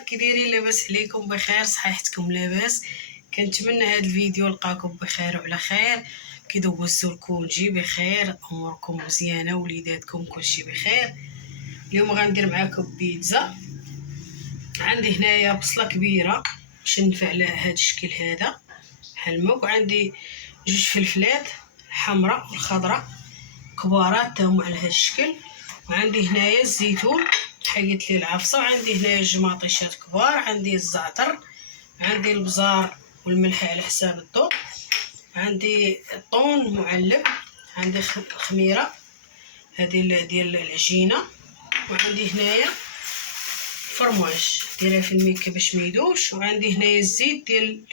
كي دايرين؟ لاباس عليكم؟ بخير؟ صحيحتكم لاباس؟ كنتمنى هذا الفيديو لقاكم بخير وعلى خير. كي دوزتوا الكونجي بخير، اموركم مزيانه، وليداتكم كلشي بخير. اليوم غندير معاكم بيتزا. عندي هنايا بصله كبيره باش ندفع على هذا الشكل هذا بحال الموك، وعندي جوج فلفلات الحمراء والخضراء كبارات هما على هذا الشكل، وعندي هنايا الزيتون حيدت لي العفصه، وعندي هنايا الجماطيشات كبار، عندي الزعتر، عندي البزار والملح على حساب الذوق، عندي الطون معلب، عندي خميره هذه ديال العجينه، وعندي هنايا فرماج ديرها في الميكه باش ما يذوبش، وعندي هنايا الزيت ديال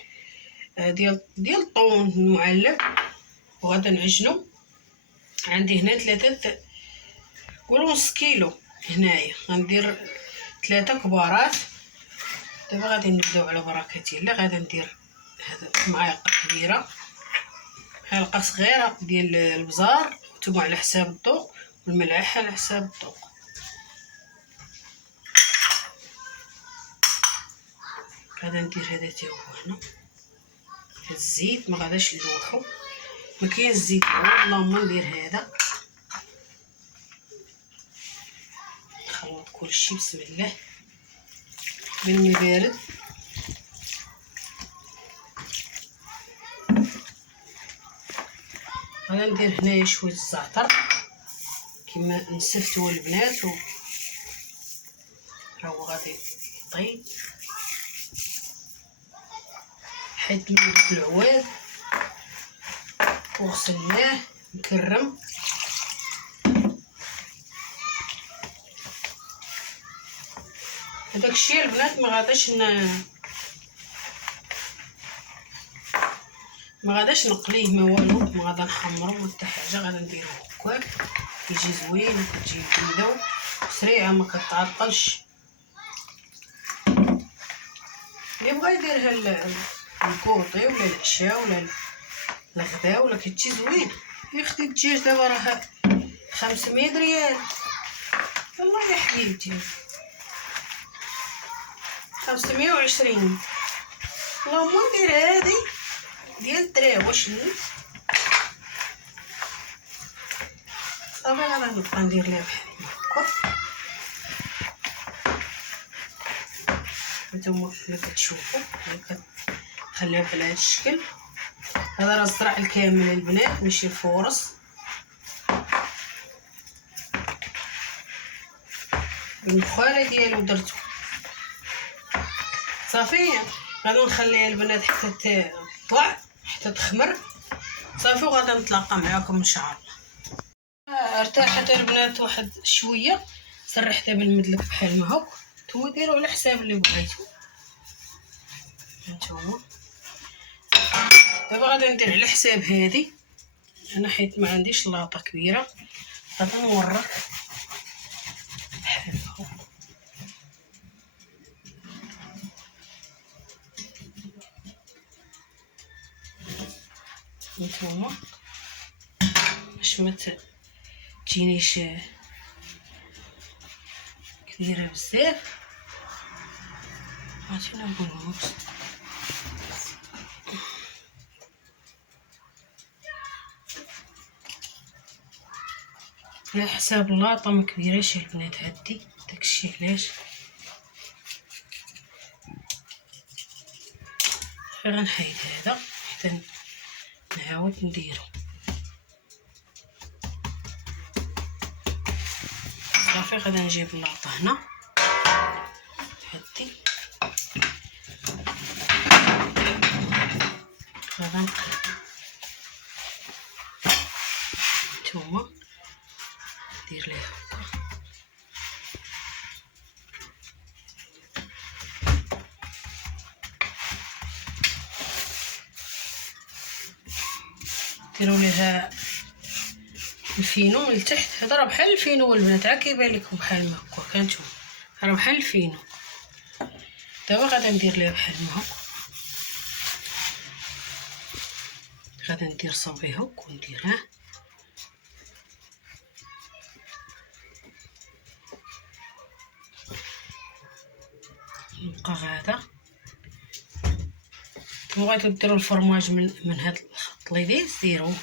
الطون المعلب وغادا نعجنو. عندي هنا 3.5 كيلو، هنايا غندير 3 كبارات. دابا غادي نبداو على بركه الله. غادا ندير هذا معلقه كبيره، معلقه صغيره ديال البزار، ثم على حساب الذوق، والملح على حساب الذوق. غادا ندير هذا تا هو هنا. هاد الزيت ما غاداش نلوحو، ما كاين الزيت اللهم ندير هذا. نخلط كلشي بسم الله بالماء بارد. غادي ندير هنايا شويه الزعتر كما نسفتوا البنات، راهو غادي يطيب. حيت الملح في العواد وغسلناه مكرم. هذاك الشيء البنات ما غاداش نقليه ما والو، ما غادا نحمرو حتى حاجه، غادا نديرو هكاك يجي زوين وكتجي جديده وسريعه ما كتعطلش. اللي بغا يديرها الكوطي ولا العشاء ولا الغدا ولا كتجي زوين. يا اختي الدجاج دابا راه 500 ريال، والله يا حبيبتي 520. اللهم ندير هادي ديال الدرا واشني صافي. غادا نبقى ندير ليها بحال هكا. نتوما كيف كتشوفوا كنخليها بحال هذا الشكل. هذا راه الزرع الكامل البنات ماشي الفورص. البخاره ديالو درتو صافي. غادي نخليها البنات حتى تطلع حتى تخمر صافي، وغادا نتلاقى معاكم ان شاء الله. ارتاحت البنات واحد شويه، سرحتها بالمدلك بحال ما هاك. نتوما ديروا على حساب اللي بغيتو. هانتوما دابا غادا ندير على حساب هذه انا، حيت ما عنديش لاطه كبيره. غادا نورك بحال هكا. هانتوما باش ما تجينيش كبيره بزاف. عرفتي نقولهم على حساب اللاطه، ما كبيراش البنات هادي، داكشي علاش غير غنحيد هذا حتى نعاود نديرو صافي. غادا نجيب اللاطه هنا هادي، غادا نقلب. نتوما ندير ليها هكا. ديروا ليها الفينو من التحت. هذا راه بحال الفينو البنات، عا كيبان لكم بحال ما هكا. كنتو راه بحال الفينو. دابا غادا ندير ليها بحال ما هكا. غادا ندير صوبي هك ونديرها نبقى غادا. بغيتو ديروا الفرماج من هاد الخط اللي ديت ديروه،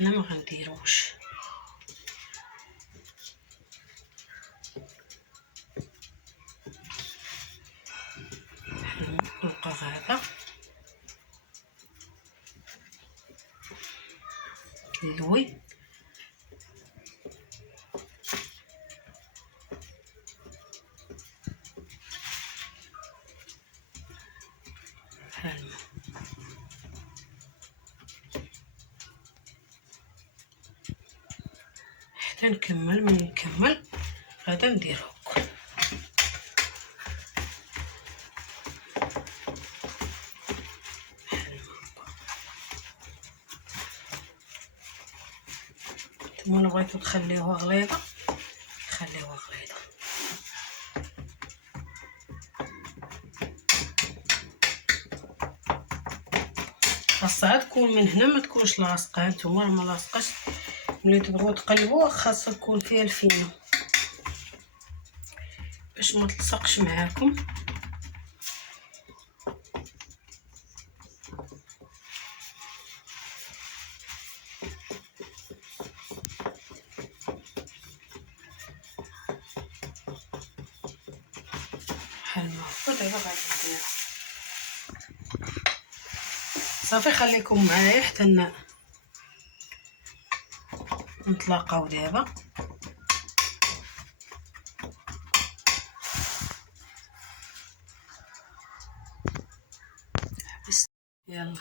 انا ما غنديروش. نبقى غادا نلوي بحال ما حتى نكمل. من نكمل غادا ندير هكا. نتوما بغيتو تخليوها غليظه خليوها غليظه. خاصها تكون من هنا ما تكونش لاصقه. نتوما ما لاصقاش، ملي تبغوا تقلبوها خاصها تكون فيها الفينو باش ما تلصقش معاكم. بحال ما هكا. دابا غادي ندير صافي. خليكم معايا حتى نتلاقاو دابا. يلا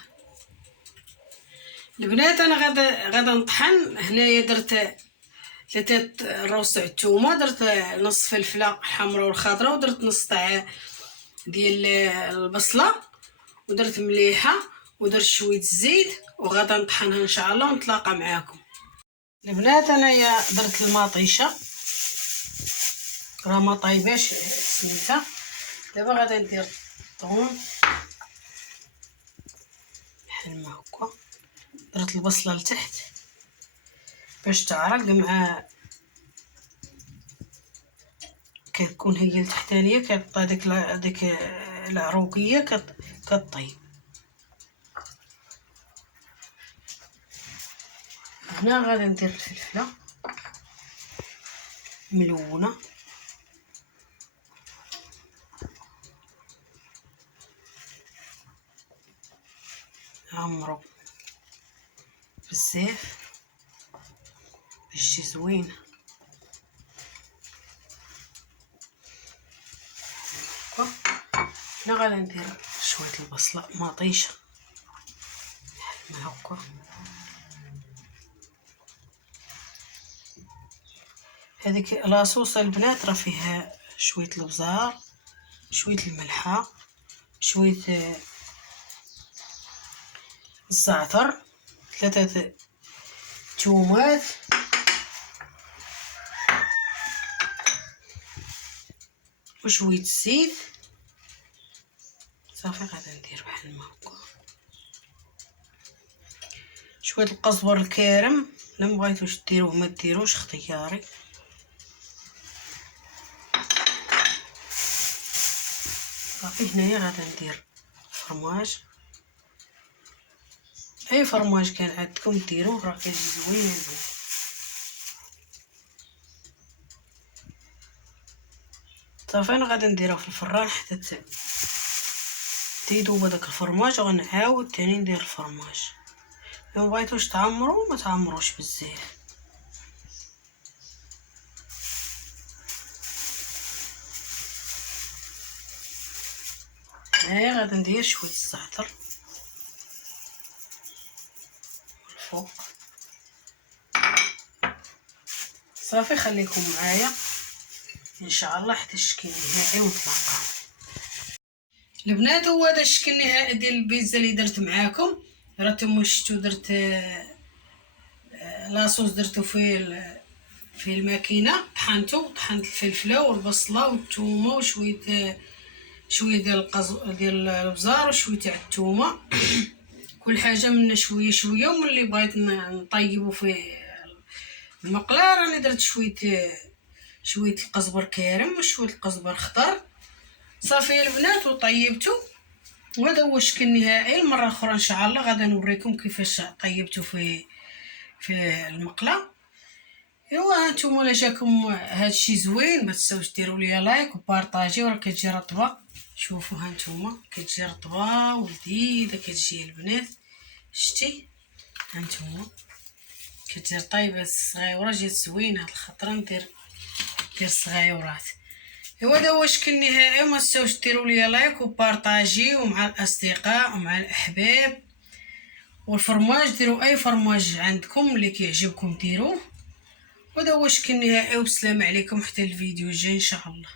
البنات، انا غادا نطحن. هنايا درت 3 روس تاع الثومه، درت نص فلفله حمراء والخضراء، ودرت نص تاع ديال البصله، ودرت مليحه، ودرت شويه الزيت، وغادا نطحنها ان شاء الله ونتلاقى معاكم. البنات انايا درت المطيشه، راه ما طايباش سميتها. دابا غادا ندير الثوم بحال ما هكا. درت البصله لتحت باش تعرق مع كتكون هي التحتانيه كطيب ديك العروقيه كطيب. هنا غادا ندير الفلفله ملونه، عمرو بزاف باش تجي زوينه. هنا غادا ندير شويه البصله مطيشه بحال ما هكا. هذيك لاصوصه البنات راه فيها شويه البزار، شويه الملحه، شويه الزعتر، 3 تومات، وشويه الزيت. صافي غادا ندير بحال ما هكا. شويه القزبر الكارم، الا مبغيتوش ديروه ما ديروش، اختياري. صافي هنايا غادا ندير فرماج، اي فرماج كان عندكم ديروه راه كيجي زوين. صافي انا غادا نديرها في الفران حتى تيذوب هذاك الفرماج، وغنعاود تاني ندير الفرماج. الا مبغيتوش تعمروا ما تعمروش بزاف. هنايا غادا ندير شويه الزعتر الفوق. صافي خليكم معايا ان شاء الله حتى الشكل النهائي ونتلاقاو. البنات هو هذا الشكل النهائي ديال البيتزا اللي درت معاكم. راه نتوما شفتوا درت لاصوص درتو في الماكينه، طحنت الفلفله والبصله والثومه وشويه ديال البزار وشويه تاع الثومه كل حاجه منا شويه شويه. وملي بغيت نطيبو في المقله راني درت شويه القزبر كارم وشويه القزبر خضر. صافي البنات وطيبته، وهذا هو الشكل النهائي. المره اخرى ان شاء الله غادا نوريكم كيفاش طيبته في المقله. ايوا هانتوما الا جاكم هادشي زوين ما تنساوش ديروا ليا لايك وبارطاجيو. راه كتجي رطبه، شوفوا هانتوما كتجي رطبه ولذيذه كتجي البنات، شتي هانتوما كتجي طايبه صغيره جات زوينه. هاد الخطره ندير صغيورات. ايوا هذا هو الشكل النهائي. وما تنساوش ديروا ليا لايك وبارطاجيو مع الاصدقاء ومع الاحباب. والفرماج ديروا اي فرماج عندكم اللي كيعجبكم ديروه. وهذا هو الشكل النهائي. وبسلام عليكم حتى الفيديو الجاي ان شاء الله.